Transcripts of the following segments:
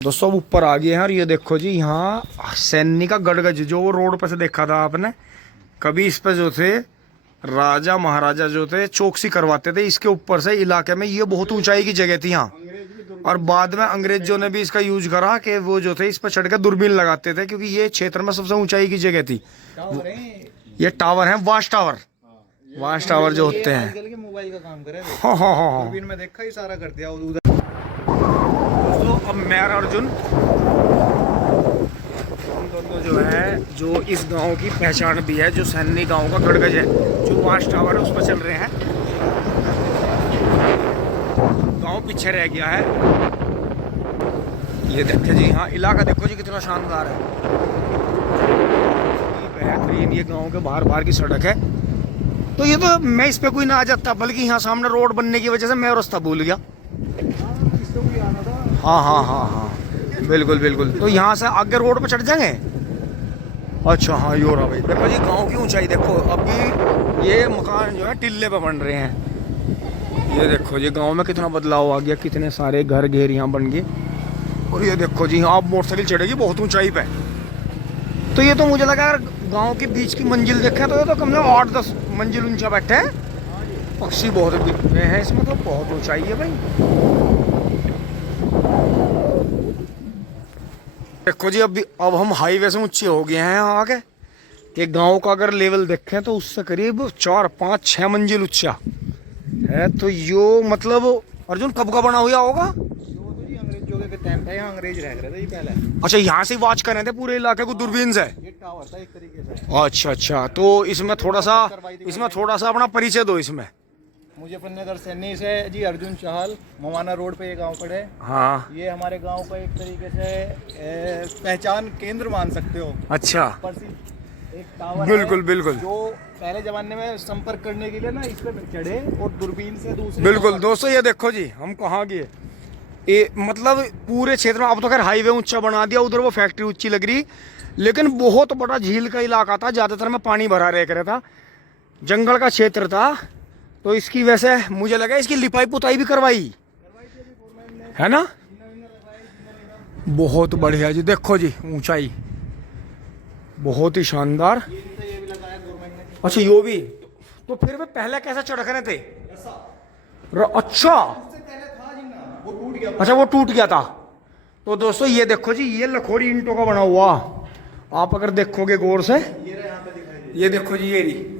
दोस्तों अब ऊपर आ गए हैं और ये देखो जी यहाँ सैनिक का गड़गज जो वो रोड पे से देखा था आपने। कभी इस पे जो थे राजा महाराजा जो थे चौकसी करवाते थे इसके ऊपर से इलाके में। ये बहुत ऊंचाई की जगह थी यहाँ और बाद में अंग्रेजों ने भी इसका यूज करा कि वो जो थे इस पर चढ़ के दूरबीन लगाते थे क्योंकि ये क्षेत्र में सबसे ऊंचाई की जगह थी। ये टावर है वाच टावर। वाच टावर जो होते हैं मोबाइल का काम करे। हाँ हाँ हाँ दूरबीन में देखा ही सारा कर दिया उधर। दोस्तों अब मैं और अर्जुन हम दोनों जो है जो इस गांव की पहचान भी है जो सैनी गांव का गड़गज है जो वाच टावर है उस पर चल रहे हैं। गांव पीछे रह गया है। ये देखिए जी हाँ इलाका देखो जी कितना शानदार है। बेहतरीन ये गांव के बाहर बाहर की सड़क है। तो ये तो मैं इस पे कोई ना आ जाता बल्कि यहाँ सामने रोड बनने की वजह से मैं रास्ता भूल गया। हाँ हाँ हाँ हाँ बिल्कुल बिल्कुल। तो यहाँ से आगे रोड पे चढ़ जाएंगे। अच्छा हाँ यो रहा भाई देखो जी गांव की ऊंचाई देखो। अभी ये मकान जो है टिल्ले पे बन रहे हैं। ये देखो जी गांव में कितना बदलाव आ गया। कितने सारे घर घेर यहाँ बन गए। और ये देखो जी आप मोटरसाइकिल चढ़ेगी बहुत ऊंचाई पे। तो ये तो मुझे लगा यार गाँव के बीच की मंजिल देखे तो ये तो कम से कम 8-10 मंजिल ऊंचा बैठे हैं। पक्षी बहुत हैं इसमें तो बहुत ऊंचाई है भाई। देखो जी अब हम हाईवे से ऊंचे हो गए हैं यहाँ आके। ये गांव का अगर लेवल देखें तो उससे करीब 4-5-6 मंजिल ऊंचा है। तो यो मतलब अर्जुन कब का बना हुआ होगा? अंग्रेजों के टाइम था। यहाँ अंग्रेज रह रहे थे पहले। अच्छा यहाँ से वॉच कर रहे थे पूरे इलाके को दूरबीन से। ये टावर था एक तरीके से। अच्छा अच्छा तो इसमें थोड़ा सा अपना परिचय दो इसमें। मुजफ्फरनगर सैनी से जी अर्जुन चाहल मवाना रोड पे ये गांव पड़े। हाँ ये हमारे गांव का एक तरीके से पहचान केंद्र मान सकते हो। अच्छा एक टावर बिल्कुल है बिल्कुल जो पहले जमाने में संपर्क करने के लिए ना इस पे चढ़े और दूरबीन से दूसरे। बिल्कुल दोस्तों ये देखो जी हम कहाँ गए। ये मतलब पूरे क्षेत्र में अब तो खैर हाईवे ऊंचा बना दिया। उधर वो फैक्ट्री ऊंची लग रही लेकिन बहुत बड़ा झील का इलाका था। ज़्यादातर में पानी भरा रह था। जंगल का क्षेत्र था तो इसकी वैसे मुझे लगा इसकी लिपाई पुताई भी करवाई है ना। बहुत बढ़िया जी देखो जी ऊंचाई बहुत ही शानदार। अच्छा यो भी तो फिर वे पहले कैसे चढ़कने थे? अच्छा अच्छा वो टूट गया था। तो दोस्तों ये देखो जी ये लखोरी ईंटों का बना हुआ। आप अगर देखोगे गौर से ये देखो जी ये रही।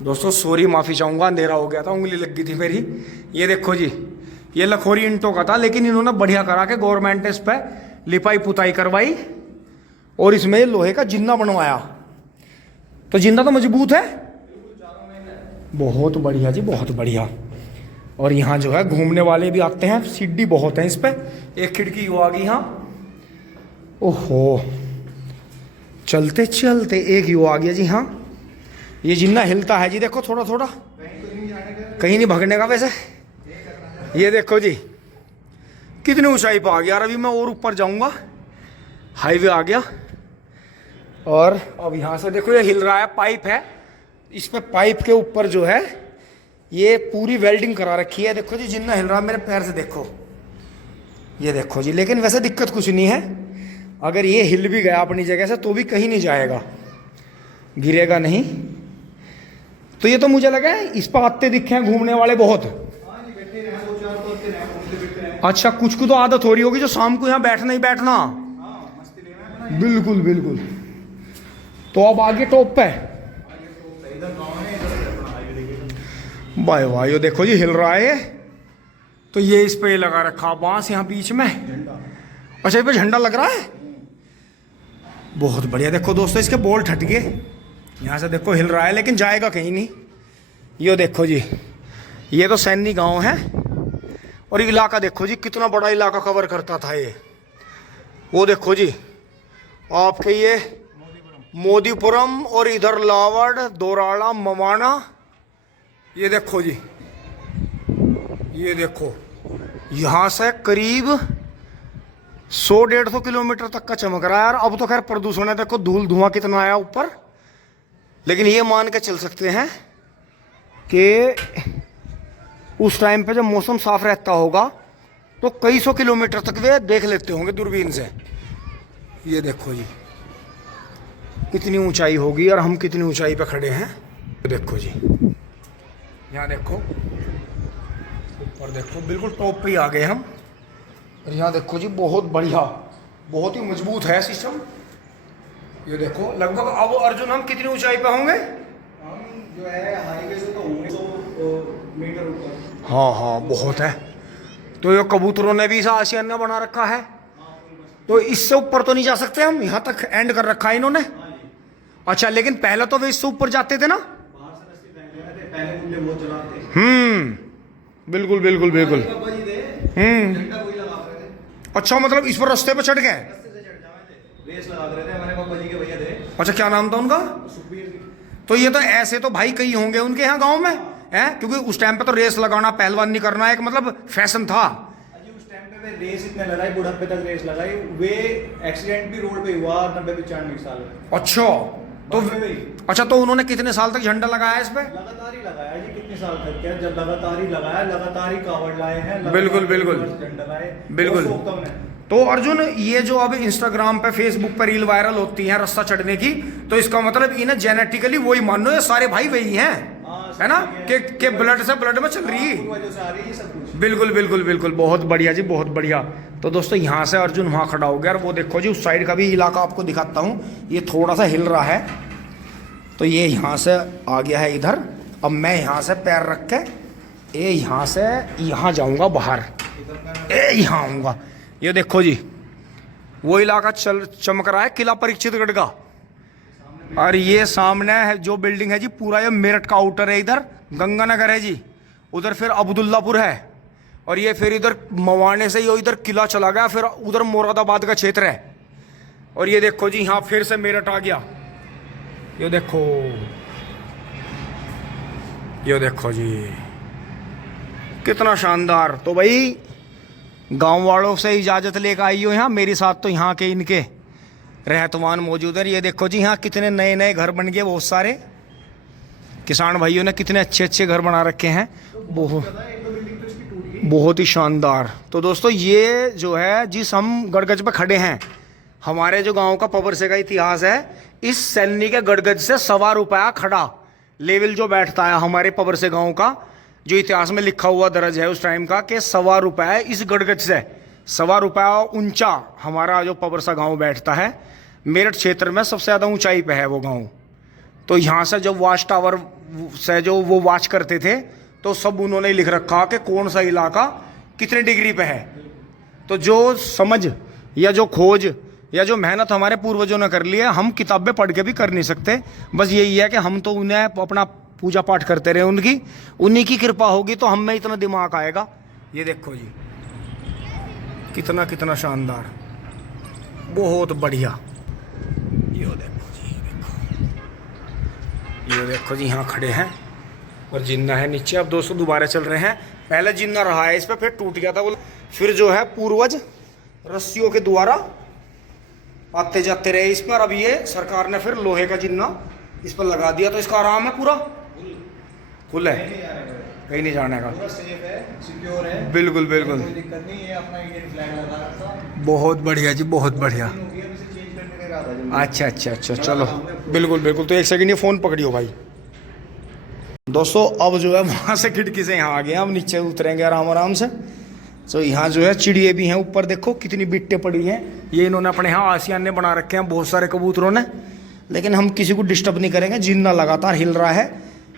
दोस्तों सॉरी माफी चाहूंगा अंधेरा हो गया था उंगली लग गई थी मेरी। ये देखो जी ये लखोरी ईंटों का था लेकिन इन्होंने बढ़िया करा के गवर्नमेंट ने इस पर लिपाई पुताई करवाई और इसमें लोहे का जिन्ना बनवाया। तो जिन्ना तो मजबूत है। बहुत बढ़िया जी बहुत बढ़िया। और यहाँ जो है घूमने वाले भी आते हैं। सीढ़ी बहुत है इस पर। एक खिड़की वो आ गई यहाँ। ओहो चलते चलते एक ही वो आ गया जी। हाँ ये जिन्ना हिलता है जी देखो थोड़ा थोड़ा। कहीं नहीं भागने का वैसे। ये देखो जी कितनी ऊंचाई पर आ गया। यार अभी मैं और ऊपर जाऊंगा। हाईवे आ गया और अब यहाँ से देखो ये हिल रहा है। पाइप है इस पे। पाइप के ऊपर जो है ये पूरी वेल्डिंग करा रखी है। देखो जी जिन्ना हिल रहा है मेरे पैर से देखो। ये देखो जी लेकिन वैसे दिक्कत कुछ नहीं है। अगर ये हिल भी गया अपनी जगह से तो भी कहीं नहीं जाएगा गिरेगा नहीं। तो ये तो मुझे लगा है इस पर आते दिखे हैं घूमने वाले बहुत। अच्छा कुछ को तो आदत हो रही होगी जो शाम को यहाँ बैठना ही बैठना। बिल्कुल बिल्कुल। तो अब आगे टॉप पे भाई वाह ये देखो जी हिल रहा है। तो ये इस पे लगा रखा बांस यहाँ बीच में। अच्छा इस पे झंडा लग रहा है। बहुत बढ़िया। देखो दोस्तों इसके बोल्ट हट गए। यहाँ से देखो हिल रहा है लेकिन जाएगा कहीं नहीं। ये देखो जी ये तो सैनी गांव है और इलाका देखो जी कितना बड़ा इलाका कवर करता था ये। वो देखो जी आपके ये मोदीपुरम और इधर लावड़ दोराड़ा मवाना। ये देखो जी ये देखो यहाँ से करीब 100-150 किलोमीटर तक का चमक रहा है यार। अब तो खैर प्रदूषण है देखो धूल धुआं कितना आया ऊपर। लेकिन ये मान के चल सकते हैं कि उस टाइम पे जब मौसम साफ रहता होगा तो कई सौ किलोमीटर तक वे देख लेते होंगे दूरबीन से। ये देखो जी कितनी ऊंचाई होगी और हम कितनी ऊंचाई पे खड़े हैं। देखो जी यहाँ देखो ऊपर देखो, बिल्कुल टॉप पे ही आ गए हम। और यहाँ देखो जी बहुत बढ़िया, बहुत ही मजबूत है सिस्टम। ये देखो लगभग अब अर्जुन हम कितनी ऊंचाई पे होंगे? हम जो है हाईवे से तो होंगे 100 मीटर ऊपर। हाँ हाँ बहुत है। तो ये कबूतरों ने भी इस आशियाना बना रखा है, तो इससे ऊपर तो नहीं जा सकते हम, यहाँ तक एंड कर रखा है इन्होंने। अच्छा लेकिन पहले तो वे इससे ऊपर जाते थे ना? बाहर से रस्ते पहले कुल्ले बहुत चलाते। बिल्कुल बिल्कुल बिल्कुल। झंडा कोई लगा रहे थे। अच्छा मतलब इस पर रास्ते पे चढ़ गए? रास्ते से चढ़ जावे थे, रेस लगा रहे थे हमारे पापा जी के भैया थे। अच्छा क्या नाम था उनका? सुखबीर जी। तो ये तो ऐसे तो भाई कई होंगे उनके यहाँ गांव में हैं, क्योंकि उस टाइम पे तो रेस लगाना, पहलवानी करना एक मतलब फैशन था। अजी उस टाइम पे वे रेस इतने लगाई, बुढ़ापे तक रेस लगाई। वे एक्सीडेंट भी रोड पे हुआ 90-95 साल में। अच्छा तो अच्छा तो उन्होंने कितने साल तक झंडा लगाया इस पे? लगातार ही लगाया जी, कितने साल तक क्या, जब लगातार ही लगाया, लगातार ही कावड़ लाए हैं। बिल्कुल बिल्कुल झंडा लाए बिल्कुल। बिल्कुल। तो अर्जुन ये जो अब इंस्टाग्राम पे फेसबुक पे रील वायरल होती है रास्ता चढ़ने की, तो इसका मतलब इन्हें जेनेटिकली वही मान लो, ये सारे भाई वही हैं, है ना? के ब्लड से ब्लड में चल रही है। बिल्कुल बिल्कुल बिल्कुल, बहुत बढ़िया जी बहुत बढ़िया। तो दोस्तों यहाँ से अर्जुन वहाँ खड़ा हो गया और वो देखो जी उस साइड का भी इलाका आपको दिखाता हूँ, ये थोड़ा सा हिल रहा है। तो ये यहाँ से आ गया है इधर। अब मैं यहाँ से पैर रख के ये यहाँ से यहाँ जाऊँगा बाहर, यहाँ आऊँगा। ये देखो जी वो इलाका चमक रहा है किला परीक्षितगढ़ का। और ये सामने है जो बिल्डिंग है जी, पूरा ये मेरठ का आउटर है। इधर गंगानगर है जी, उधर फिर अब्दुल्लापुर है, और ये फिर इधर मवाने से ये इधर किला चला गया, फिर उधर मुरादाबाद का क्षेत्र है। और ये देखो जी यहाँ फिर से मेरठ आ गया। ये देखो, ये देखो जी कितना शानदार। तो भाई गांव वालों से इजाज़त लेकर आई हो यहाँ मेरे साथ, तो यहाँ के इनके रहतमान मौजूद है। ये देखो जी यहाँ कितने नए नए घर बन गए, बहुत सारे किसान भाइयों ने कितने अच्छे अच्छे घर बना रखे हैं, बहुत ही शानदार। तो दोस्तों ये जो है जिस हम गड़गज पे खड़े हैं, हमारे जो गांव का पबरसे का इतिहास है, इस सैनी के गड़गज से ₹1.25 खड़ा लेवल जो बैठता है हमारे पबरसे गांव का, जो इतिहास में लिखा हुआ दर्ज है उस टाइम का, कि ₹1.25 इस गड़गज से ₹1.25 ऊंचा हमारा जो पबरसा गांव बैठता है। मेरठ क्षेत्र में सबसे ज़्यादा ऊंचाई पे है वो गांव। तो यहाँ से जब वॉच टावर से जो वो वॉच करते थे, तो सब उन्होंने लिख रखा कि कौन सा इलाका कितने डिग्री पे है। तो जो समझ या जो खोज या जो मेहनत हमारे पूर्वजों ने कर ली है, हम किताबें पढ़ के भी कर नहीं सकते। बस यही है कि हम तो उन्हें अपना पूजा पाठ करते रहे, उन्हीं की कृपा होगी तो हम में इतना दिमाग आएगा। ये देखो जी कितना कितना शानदार, बहुत बढ़िया। ये देखो जी, ये देखो जी यहाँ खड़े हैं और जिन्ना है नीचे। अब दोस्तों दोबारा चल रहे हैं, पहले जिन्ना रहा है इस पर, फिर टूट गया था वो, फिर जो है पूर्वज रस्सियों के द्वारा आते जाते रहे इस पर। अब ये सरकार ने फिर लोहे का जिन्ना इस पर लगा दिया, तो इसका आराम है, पूरा खुल है, कहीं नहीं जाने का, पूरा सेफ है, सिक्योर है, बिल्कुल बिल्कुल, कोई दिक्कत नहीं है। अपना इंडियन फ्लैग लगा रखा, बहुत बढ़िया जी बहुत बढ़िया। चेंज करने का इरादा है। अच्छा अच्छा अच्छा चलो बिल्कुल बिल्कुल। तो एक सेकंड ये फ़ोन पकड़ियो भाई। दोस्तों अब जो है वहाँ से खिड़की से यहाँ आ गए, हम नीचे उतरेंगे आराम आराम से। तो यहाँ जो है चिड़िए भी हैं ऊपर, देखो कितनी बिट्टे पड़ी हैं। ये इन्होंने अपने यहाँ आसियाने बना रखे हैं बहुत सारे कबूतरों ने, लेकिन हम किसी को डिस्टर्ब नहीं करेंगे। जिन्ना लगातार हिल रहा है,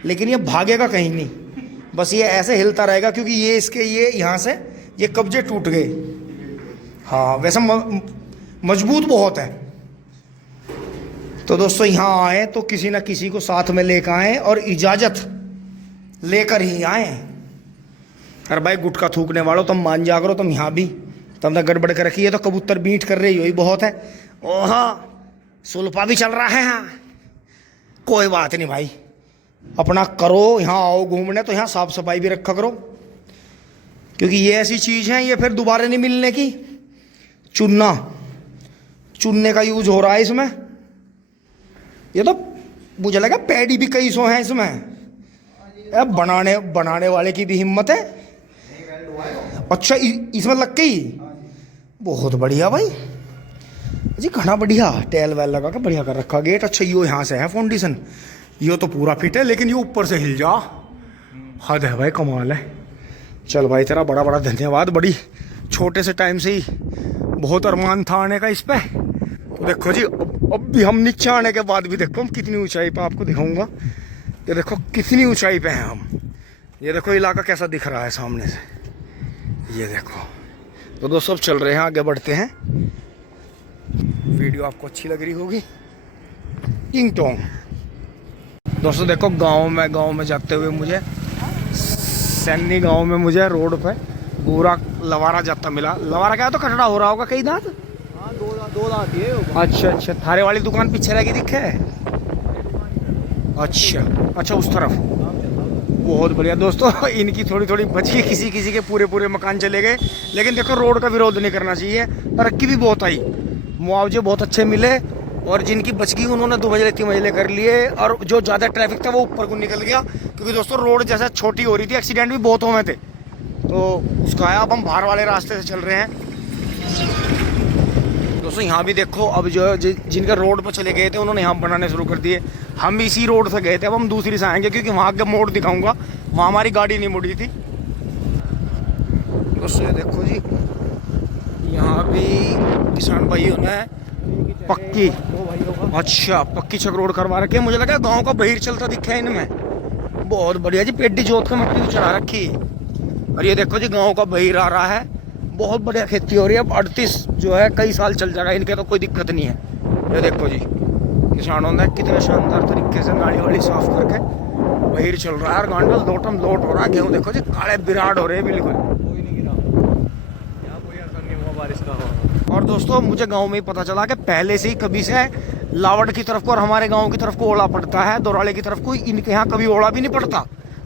लेकिन ये भागेगा कहीं नहीं, बस ये ऐसे हिलता रहेगा, क्योंकि ये इसके ये यहाँ से ये कब्जे टूट गए। हाँ वैसे मजबूत बहुत है। तो दोस्तों यहाँ आए तो किसी ना किसी को साथ में लेकर आए और इजाज़त लेकर ही आए। अरे भाई गुटखा थूकने वालों तुम मान जा करो, तुम यहाँ भी तुमने गड़बड़ कर रखी है। तो कबूतर बीट कर रही हो ही बहुत है। ओह सुल्फा भी चल रहा है यहाँ, कोई बात नहीं भाई, अपना करो। यहाँ आओ घूमने तो यहाँ साफ सफाई भी रखा करो, क्योंकि ये ऐसी चीज़ है ये फिर दोबारा नहीं मिलने की। चुनने का यूज हो रहा है इसमें। ये तो मुझे लगा पैडी भी कई सौ हैं इसमें। अब बनाने वाले की भी हिम्मत है। अच्छा इसमें लग के ही, बहुत बढ़िया भाई जी, घना बढ़िया टेल वेल लगा के बढ़िया कर रखा गेट। अच्छा यो यहाँ से है फाउंडेशन, यो तो पूरा फिट है, लेकिन ये ऊपर से हिल जा, हद है भाई, कमाल है। चल भाई तेरा बड़ा बड़ा धन्यवाद, बड़ी छोटे से टाइम से ही बहुत अरमान था आने का इस पे। तो देखो जी अब भी हम नीचे आने के बाद भी देखो हम कितनी ऊंचाई पे, आपको दिखाऊंगा। ये देखो कितनी ऊंचाई पे हैं हम, ये देखो इलाका कैसा दिख रहा है सामने से, ये देखो। तो दोस्तों अब चल रहे हैं, आगे बढ़ते हैं। वीडियो आपको अच्छी लग रही होगी। किंग टोंग दोस्तों देखो, गांव में जाते हुए मुझे सैनी गांव में मुझे रोड पे पूरा लवारा जाता मिला। लवारा क्या तो कचड़ा हो रहा होगा कई दांत। हाँ, दो दांत है। अच्छा, थारे वाली दुकान पीछे रह गई दिखे। अच्छा उस तरफ, बहुत बढ़िया दोस्तों। इनकी थोड़ी थोड़ी बची, किसी किसी के पूरे मकान चले गए। लेकिन देखो रोड का विरोध नहीं करना चाहिए, तरक्की भी बहुत आई, मुआवजे बहुत अच्छे मिले, और जिनकी बच गई उन्होंने 2 मंजिले 3 मंजिले कर लिए, और जो ज़्यादा ट्रैफिक था वो ऊपर को निकल गया। क्योंकि दोस्तों रोड जैसा छोटी हो रही थी, एक्सीडेंट भी बहुत हुए थे, तो उसका है। अब हम बाहर वाले रास्ते से चल रहे हैं दोस्तों। यहाँ भी देखो, अब जो जिनके रोड पर चले गए थे उन्होंने यहाँ बनाने शुरू कर दिए। हम इसी रोड से गए थे, अब हम दूसरी से आएंगे, क्योंकि वहाँ के मोड़ दिखाऊंगा, वहाँ हमारी गाड़ी नहीं मुड़ी थी दोस्तों। ये देखो जी, यहाँ भी किसान भाइयों ने पक्की, अच्छा पक्की चक रोड करवा रखी है। मुझे लगा गांव का बहिर चलता दिखा है इनमें, बहुत बढ़िया जी। पेड्डी जोत के मट्टी चढ़ा रखी। और ये देखो जी, गांव का बहिर आ रहा है, बहुत बढ़िया खेती हो रही है। अब 38 जो है कई साल चल जाएगा इनके, तो कोई दिक्कत नहीं है। ये देखो जी, किसानों ने कितने शानदार तरीके से नाली वाली साफ करके बहिर चल रहा है, और गांडल लोटम लोट हो रहा है। गेहूँ देखो जी, काले बिराड़ हो रहे हैं बिल्कुल, कोई नहीं गिरा, यहाँ कोई असर नहीं हुआ बारिश का। और दोस्तों मुझे गांव में ही पता चला कि पहले से ही कभी से लावड़ की तरफ को और हमारे गांव की तरफ को ओला पड़ता है, दोराले की तरफ को इनके यहाँ कभी ओला भी नहीं पड़ता।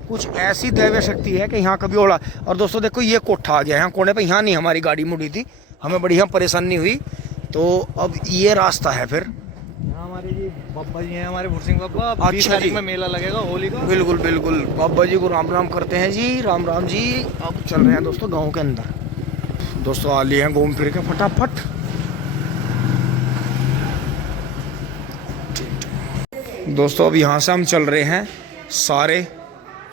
कुछ ऐसी दैवीय शक्ति है कि यहाँ कभी ओला। और दोस्तों देखो, ये कोठा आ गया यहाँ कोने पे, यहाँ नहीं हमारी गाड़ी मुड़ी थी, हमें बढ़िया परेशानी हुई। तो अब ये रास्ता है फिर। यहाँ हमारे जी बाबा जी हैं, हमारे भुरसिंह बाबा। 20 अच्छा तारीख में मेला लगेगा होली का। बिल्कुल बाबा जी को राम राम करते हैं जी, राम जी। अब चल रहे हैं दोस्तों गाँव के अंदर। दोस्तों आ लिए हैं घूम फिर के फटाफट। दोस्तों अब यहाँ से हम चल रहे हैं सारे,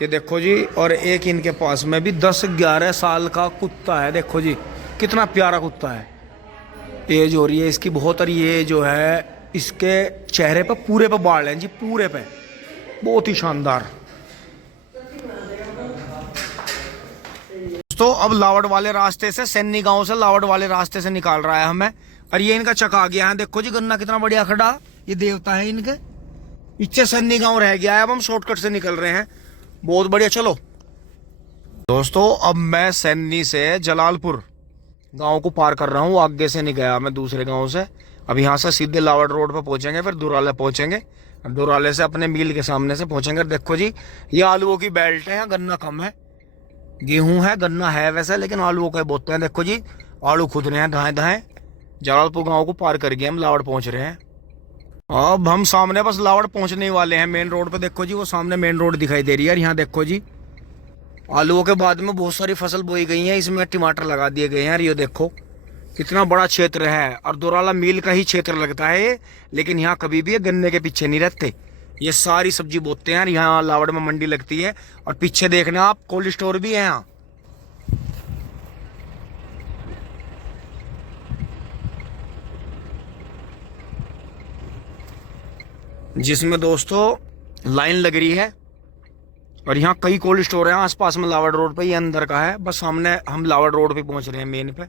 ये देखो जी। और एक इनके पास में भी 10-11 साल का कुत्ता है, देखो जी कितना प्यारा कुत्ता है। एज हो रही है इसकी बहुत, और ये जो है इसके चेहरे पे पूरे पे बाल हैं जी, पूरे पे, बहुत ही शानदार। दोस्तों अब लावड़ वाले रास्ते से, सैनी गांव से लावड़ वाले रास्ते से निकाल रहा है हमें। और ये इनका चक आ गया है, देखो जी गन्ना कितना बढ़िया खड़ा, ये देवता है इनके। पीछे सन्नी गांव रह गया है, अब हम शॉर्टकट से निकल रहे हैं, बहुत बढ़िया। चलो दोस्तों, अब मैं सन्नी से जलालपुर गांव को पार कर रहा हूँ, आगे से नहीं गया मैं दूसरे गांव से। अब यहाँ से सीधे लावड़ रोड पर पहुंचेंगे, फिर दुराले पहुंचेंगे, दुराले से अपने मील के सामने से पहुंचेंगे। देखो जी, ये आलूओं की बेल्ट है, गन्ना कम है, गेहूं है, गन्ना है वैसे, लेकिन आलूओं के बोते हैं। देखो जी, आलू खुद रहे हैं दाएं। जलालपुर गांव को पार कर गए, हम लावड़ पहुंच रहे हैं। अब हम सामने बस लावड़ पहुंचने वाले हैं मेन रोड पे। देखो जी, वो सामने मेन रोड दिखाई दे रही है। यहाँ देखो जी, आलूओं के बाद में बहुत सारी फसल बोई गई है, इसमें टमाटर लगा दिए गए हैं। ये देखो कितना बड़ा क्षेत्र है, और दोराला मील का ही क्षेत्र लगता है, लेकिन यहाँ कभी भी गन्ने के पीछे नहीं रहते, ये सारी सब्जी बोते हैं। यहाँ लावड़ में मंडी लगती है, और पीछे देखना आप कोल्ड स्टोर भी है यहाँ। जिसमें दोस्तों लाइन लग रही है, और यहाँ कई कोल्ड स्टोर हैं आसपास में लावड़ रोड पे। ये अंदर का है, बस सामने हम लावड़ रोड पे पहुंच रहे हैं मेन पे।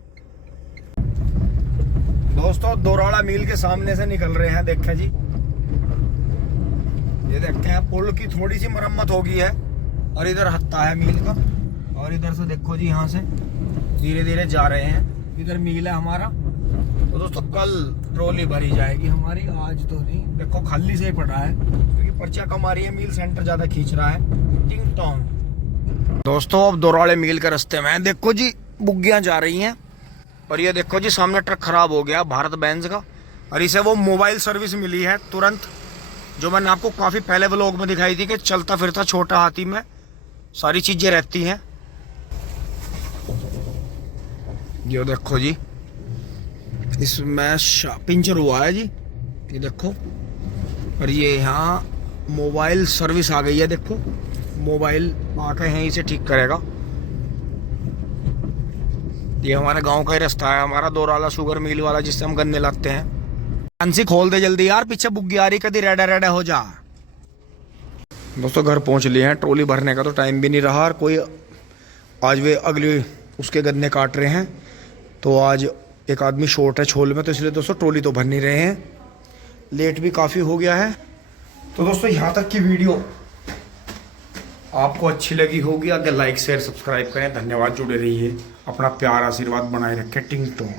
दोस्तों दोराला मील के सामने से निकल रहे हैं, देखें जी, ये देखते हैं पुल की थोड़ी सी मरम्मत हो गई है, और इधर हत्ता है मील का। और इधर से देखो जी, यहाँ से धीरे धीरे जा रहे हैं, इधर मील है हमारा। तो दोस्तों कल ट्रॉली भरी जाएगी हमारी, आज तो नहीं। देखो खाली से ही पड़ा है, क्योंकि पर्चियां कम आ रही है, मील सेंटर ज्यादा खींच रहा है। टिंग टोंग दोस्तों, अब दोराले मील के रास्ते में देखो जी बुग्गियां जा रही हैं। और ये देखो जी, सामने ट्रक खराब हो गया भारत बेंज का, और इसे वो मोबाइल सर्विस मिली है तुरंत, जो मैंने आपको काफी पहले व्लॉग में दिखाई थी कि चलता फिरता छोटा हाथी में सारी चीजें रहती हैं। ये देखो जी, इसमें पिंचर हुआ है जी, ये देखो। और ये यहाँ मोबाइल सर्विस आ गई है, देखो मोबाइल आके यहीं से ठीक करेगा। ये हमारे गांव का ही रास्ता है, हमारा दोराला शुगर मिल वाला, जिससे हम गन्ने लाते हैं। फैंसी खोल दे जल्दी यार, पीछे बुग्गी आ रही, कभी रेडा रेडा हो जा। दोस्तों घर पहुंच लिए हैं, ट्रॉली भरने का तो टाइम भी नहीं रहा, और कोई आज वे अगले उसके गन्ने काट रहे हैं, तो आज एक आदमी शॉर्ट है छोल में, तो इसलिए दोस्तों ट्रॉली तो भर नहीं रहे हैं, लेट भी काफ़ी हो गया है। तो दोस्तों यहाँ तक की वीडियो आपको अच्छी लगी होगी, अगर लाइक शेयर सब्सक्राइब करें। धन्यवाद, जुड़े रहिए, अपना प्यार आशीर्वाद बनाए रखें। टिंग टोंग।